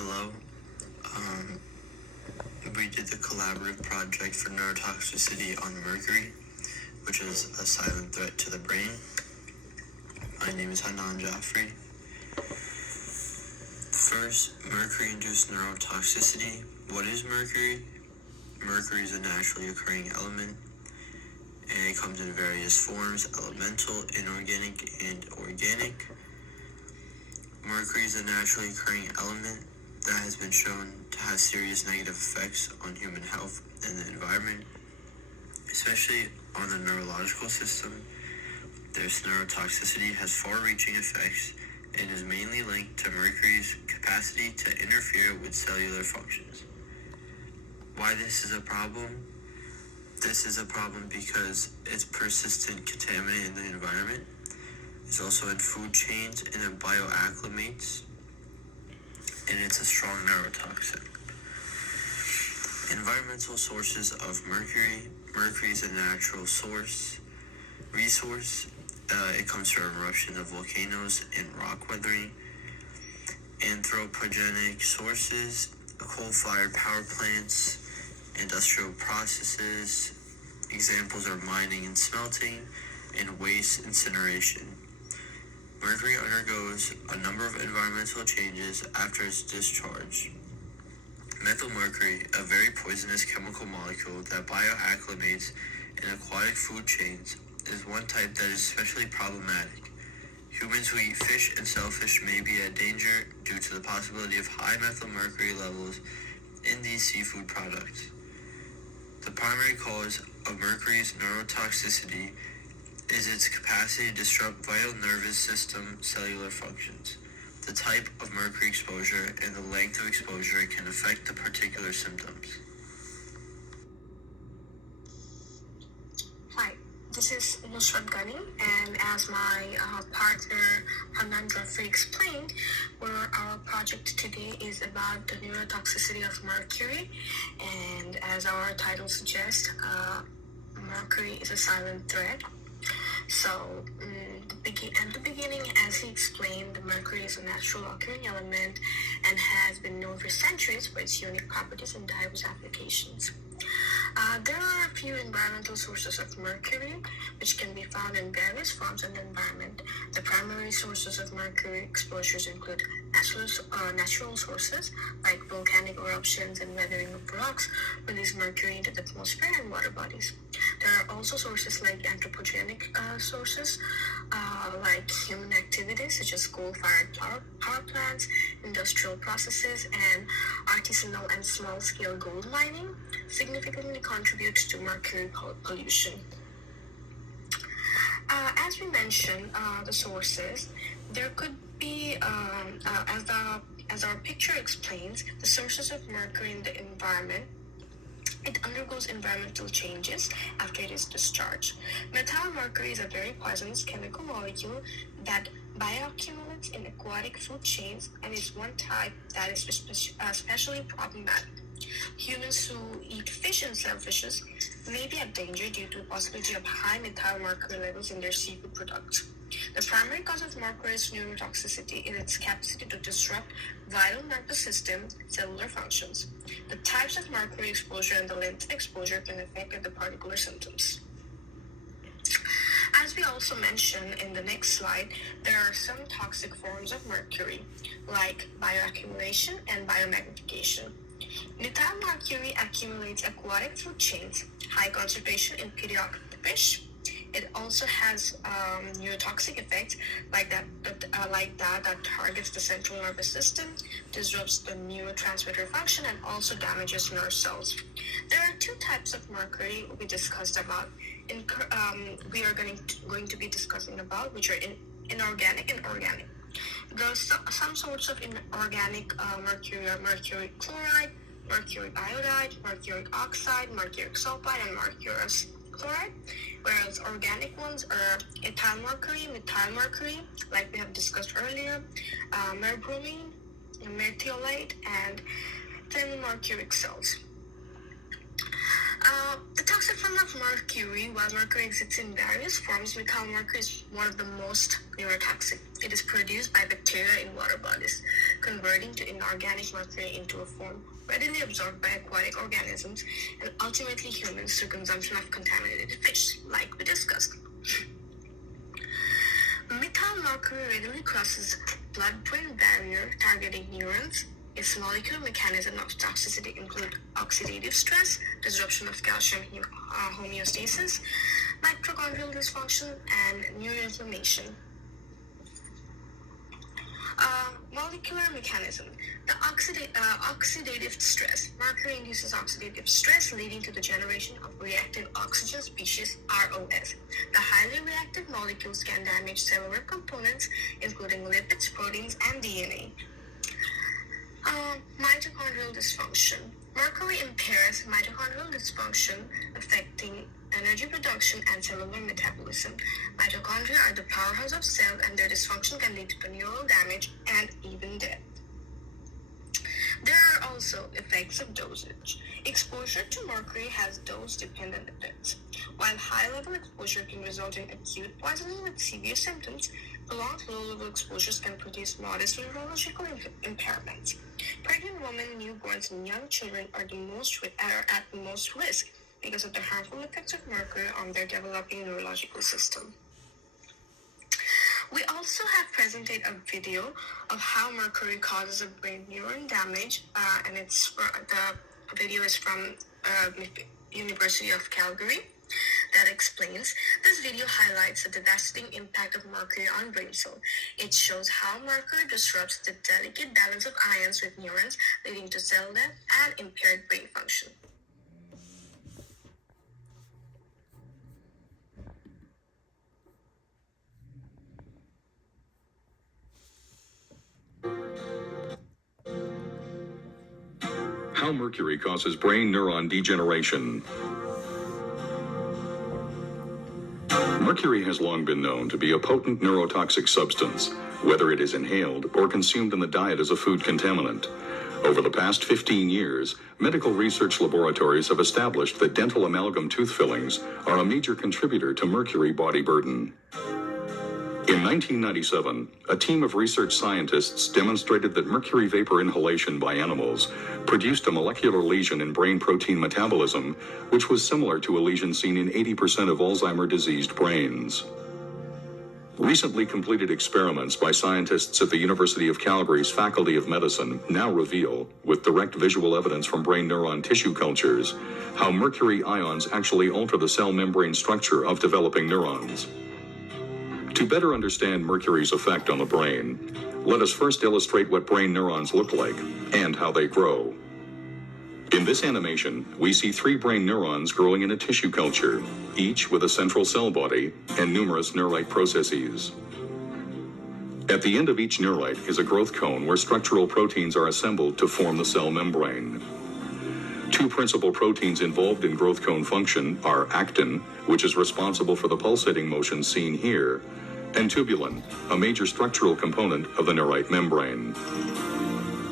Hello. Um, we did the collaborative project for neurotoxicity on Mercury, which is a silent threat to the brain. My name is Hanan Jaffrey. First, mercury-induced neurotoxicity. What is mercury? Mercury is a naturally occurring element, and it comes in various forms: elemental, inorganic, and organic. Mercury is a naturally occurring element that has been shown to have serious negative effects on human health and the environment, especially on the neurological system. This neurotoxicity has far-reaching effects and is mainly linked to mercury's capacity to interfere with cellular functions. Why this is a problem? This is a problem because it's persistent contaminant in the environment. It's also in food chains and it bioacclimates, and it's a strong neurotoxin. Environmental sources of mercury. Mercury is a natural resource. It comes from eruptions of volcanoes and rock weathering. Anthropogenic sources, coal-fired power plants, industrial processes. Examples are mining and smelting, and waste incineration. Mercury undergoes a number of environmental changes after its discharge. Methylmercury, a very poisonous chemical molecule that bioacclimates in aquatic food chains, is one type that is especially problematic. Humans who eat fish and shellfish may be at danger due to the possibility of high methylmercury levels in these seafood products. The primary cause of mercury's neurotoxicity is its capacity to disrupt vital nervous system cellular functions. The type of mercury exposure and the length of exposure can affect the particular symptoms. Hi, this is Nusrat Ghani, and as my partner Hanan Jaffrey explained, our project today is about the neurotoxicity of mercury, and as our title suggests, mercury is a silent threat. So, at the beginning, as he explained, mercury is a natural occurring element and has been known for centuries for its unique properties and diverse applications. There are a few environmental sources of mercury, which can be found in various forms in the environment. The primary sources of mercury exposures include natural sources, like volcanic eruptions and weathering of rocks, release mercury into the atmosphere and water bodies. There are also sources like anthropogenic sources, like human activities such as coal-fired power plants, industrial processes, and artisanal and small-scale gold mining significantly contribute to mercury pollution. As we mentioned, the sources, there could be, as our picture explains, the sources of mercury in the environment. It undergoes environmental changes after it is discharged. Methylmercury is a very poisonous chemical molecule that bioaccumulates in aquatic food chains and is one type that is especially problematic. Humans who eat fish and shellfishes may be at danger due to the possibility of high methylmercury levels in their seafood products. The primary cause of mercury's neurotoxicity is its capacity to disrupt vital nervous system cellular functions. The types of mercury exposure and the length of exposure can affect the particular symptoms. As we also mentioned in the next slide, there are some toxic forms of mercury, like bioaccumulation and biomagnification. Methylmercury accumulates aquatic food chains, high concentration in pediatric fish. It also has neurotoxic effects like that targets the central nervous system, disrupts the neurotransmitter function, and also damages nerve cells. There are two types of mercury we discussed about. We are going to be discussing about, which are inorganic and organic. There are some sorts of inorganic mercury are mercury chloride, mercury iodide, mercuric oxide, mercuric sulfide, and mercurous chloride, whereas organic ones are methylmercury, like we have discussed earlier, merbromine, methylate, and then mercuric cells. The toxic form of mercury, while mercury exists in various forms, methyl mercury is one of the most neurotoxic. It is produced by bacteria in water bodies, converting to inorganic mercury into a form readily absorbed by aquatic organisms and ultimately humans through consumption of contaminated fish, like we discussed. Methyl mercury readily crosses blood-brain barrier, targeting neurons. Its molecular mechanism of toxicity include oxidative stress, disruption of calcium homeostasis, mitochondrial dysfunction, and neuroinflammation. Molecular mechanism. The oxidative stress. Mercury induces oxidative stress, leading to the generation of reactive oxygen species, ROS. The highly reactive molecules can damage cellular components, including lipids, proteins, and DNA. Mitochondrial dysfunction. Mercury impairs mitochondrial dysfunction, affecting energy production and cellular metabolism. Mitochondria are the powerhouse of cells, and their dysfunction can lead to neural damage and even death. There are also effects of dosage. Exposure to mercury has dose-dependent effects. While high-level exposure can result in acute poisoning with severe symptoms, prolonged low-level exposures can produce modest neurological impairments. Pregnant women, newborns, and young children are at the most risk because of the harmful effects of mercury on their developing neurological system. We also have presented a video of how mercury causes a brain neuron damage, and the video is from University of Calgary. That explains. This video highlights the devastating impact of mercury on brain cells. It shows how mercury disrupts the delicate balance of ions with neurons, leading to cell death and impaired brain function. How mercury causes brain neuron degeneration. Mercury has long been known to be a potent neurotoxic substance, whether it is inhaled or consumed in the diet as a food contaminant. Over the past 15 years, medical research laboratories have established that dental amalgam tooth fillings are a major contributor to mercury body burden. In 1997, a team of research scientists demonstrated that mercury vapor inhalation by animals produced a molecular lesion in brain protein metabolism, which was similar to a lesion seen in 80% of Alzheimer's diseased brains. Recently completed experiments by scientists at the University of Calgary's Faculty of Medicine now reveal, with direct visual evidence from brain neuron tissue cultures, how mercury ions actually alter the cell membrane structure of developing neurons. To better understand mercury's effect on the brain, let us first illustrate what brain neurons look like and how they grow. In this animation, we see 3 brain neurons growing in a tissue culture, each with a central cell body and numerous neurite processes. At the end of each neurite is a growth cone where structural proteins are assembled to form the cell membrane. 2 principal proteins involved in growth cone function are actin, which is responsible for the pulsating motion seen here, and tubulin, a major structural component of the neurite membrane.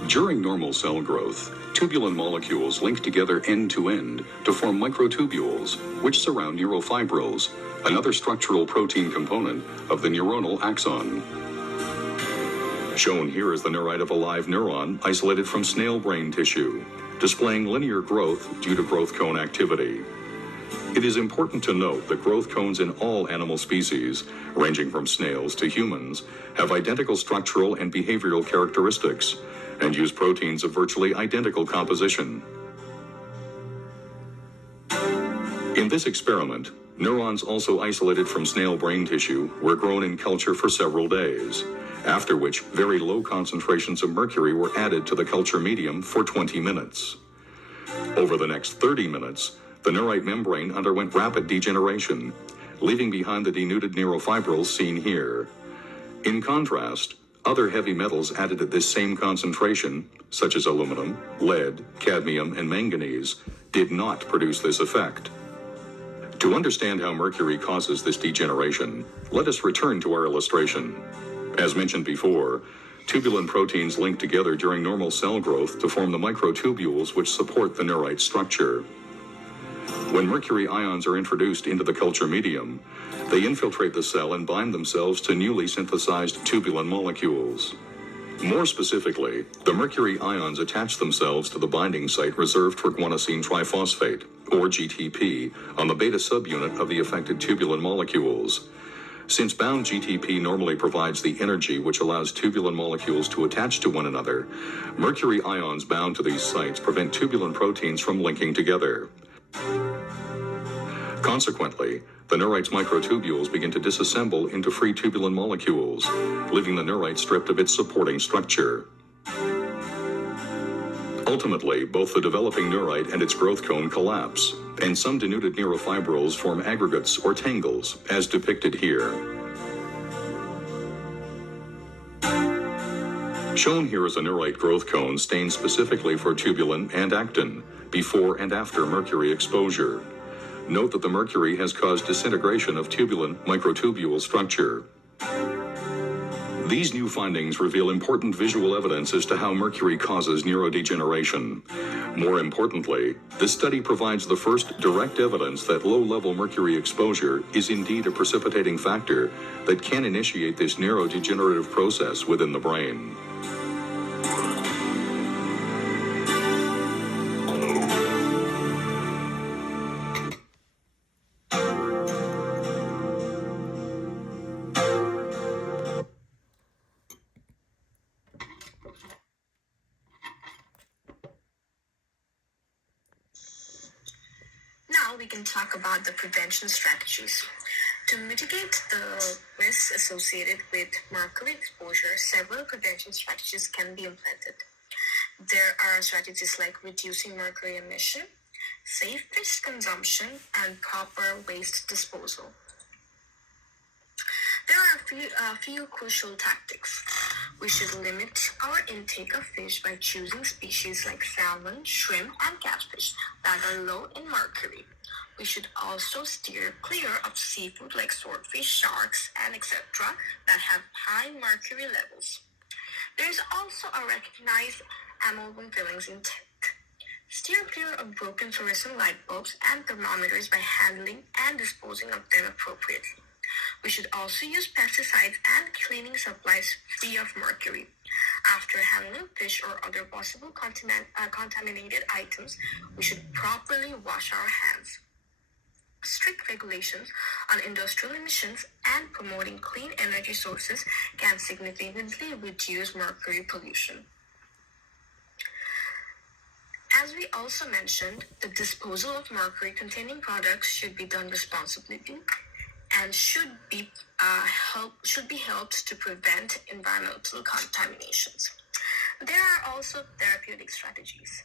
During normal cell growth, tubulin molecules link together end-to-end to form microtubules, which surround neurofibrils, another structural protein component of the neuronal axon. Shown here is the neurite of a live neuron isolated from snail brain tissue, displaying linear growth due to growth cone activity. It is important to note that growth cones in all animal species, ranging from snails to humans, have identical structural and behavioral characteristics and use proteins of virtually identical composition. In this experiment, neurons also isolated from snail brain tissue were grown in culture for several days, after which very low concentrations of mercury were added to the culture medium for 20 minutes. Over the next 30 minutes, the neurite membrane underwent rapid degeneration, leaving behind the denuded neurofibrils seen here. In contrast, other heavy metals added at this same concentration, such as aluminum, lead, cadmium, and manganese, did not produce this effect. To understand how mercury causes this degeneration, let us return to our illustration. As mentioned before, tubulin proteins link together during normal cell growth to form the microtubules which support the neurite structure. When mercury ions are introduced into the culture medium, they infiltrate the cell and bind themselves to newly synthesized tubulin molecules. More specifically, the mercury ions attach themselves to the binding site reserved for guanosine triphosphate, or GTP, on the beta subunit of the affected tubulin molecules. Since bound GTP normally provides the energy which allows tubulin molecules to attach to one another, mercury ions bound to these sites prevent tubulin proteins from linking together. Consequently, the neurite's microtubules begin to disassemble into free tubulin molecules, leaving the neurite stripped of its supporting structure. Ultimately, both the developing neurite and its growth cone collapse, and some denuded neurofibrils form aggregates or tangles, as depicted here. Shown here is a neurite growth cone stained specifically for tubulin and actin, before and after mercury exposure. Note that the mercury has caused disintegration of tubulin microtubule structure. These new findings reveal important visual evidence as to how mercury causes neurodegeneration. More importantly, this study provides the first direct evidence that low-level mercury exposure is indeed a precipitating factor that can initiate this neurodegenerative process within the brain. Now we can talk about the prevention strategies. To mitigate the risks associated with mercury exposure, several prevention strategies can be implemented. There are strategies like reducing mercury emission, safe fish consumption, and proper waste disposal. There are a few crucial tactics. We should limit our intake of fish by choosing species like salmon, shrimp, and catfish that are low in mercury. We should also steer clear of seafood like swordfish, sharks, and etc. that have high mercury levels. There is also a recognized amalgam fillings intake. Steer clear of broken fluorescent light bulbs and thermometers by handling and disposing of them appropriately. We should also use pesticides and cleaning supplies free of mercury. After handling fish or other possible contaminated items, we should properly wash our hands. Strict regulations on industrial emissions and promoting clean energy sources can significantly reduce mercury pollution. As we also mentioned, the disposal of mercury-containing products should be done responsibly and should be helped to prevent environmental contaminations. There are also therapeutic strategies.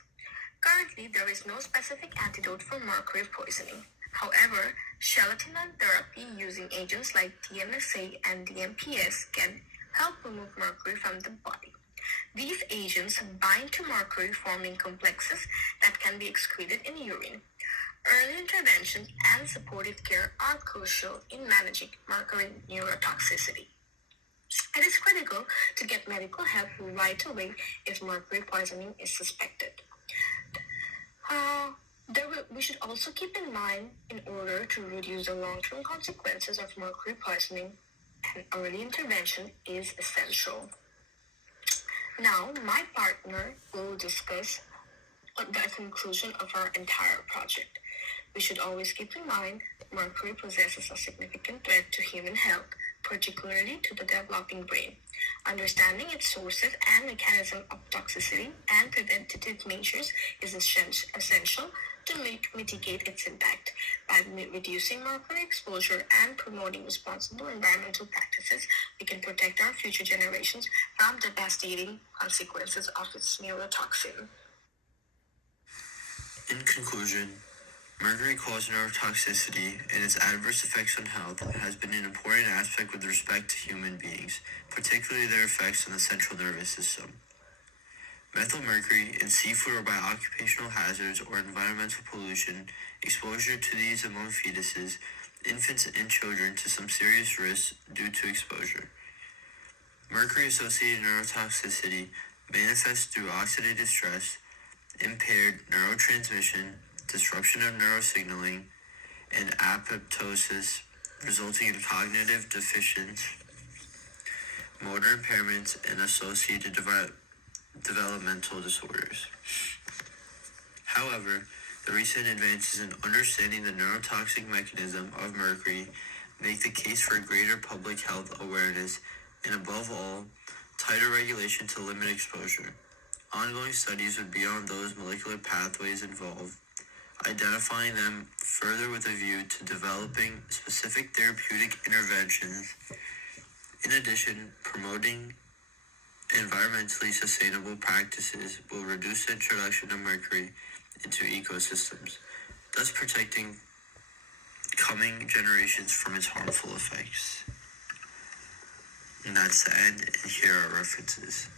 Currently, there is no specific antidote for mercury poisoning. However, gelatin therapy using agents like DMSA and DMPS can help remove mercury from the body. These agents bind to mercury, forming complexes that can be excreted in urine. Early interventions and supportive care are crucial in managing mercury neurotoxicity. It is critical to get medical help right away if mercury poisoning is suspected. We should also keep in mind, in order to reduce the long-term consequences of mercury poisoning, an early intervention is essential. Now, my partner will discuss the conclusion of our entire project. We should always keep in mind mercury possesses a significant threat to human health, particularly to the developing brain. Understanding its sources and mechanism of toxicity and preventative measures is essential to mitigate its impact. By reducing mercury exposure and promoting responsible environmental practices, we can protect our future generations from devastating consequences of its neurotoxin. In conclusion, mercury causing neurotoxicity and its adverse effects on health has been an important aspect with respect to human beings, particularly their effects on the central nervous system. Methylmercury in seafood or by occupational hazards or environmental pollution, exposure to these among fetuses, infants, and children to some serious risks due to exposure. Mercury-associated neurotoxicity manifests through oxidative stress, impaired neurotransmission, disruption of neurosignaling, and apoptosis, resulting in cognitive deficiency, motor impairments, and associated developmental disorders. However, the recent advances in understanding the neurotoxic mechanism of mercury make the case for greater public health awareness and, above all, tighter regulation to limit exposure. Ongoing studies would be on those molecular pathways involved, identifying them further with a view to developing specific therapeutic interventions. In addition, promoting environmentally sustainable practices will reduce the introduction of mercury into ecosystems, thus protecting coming generations from its harmful effects. And that's the end, and here are references.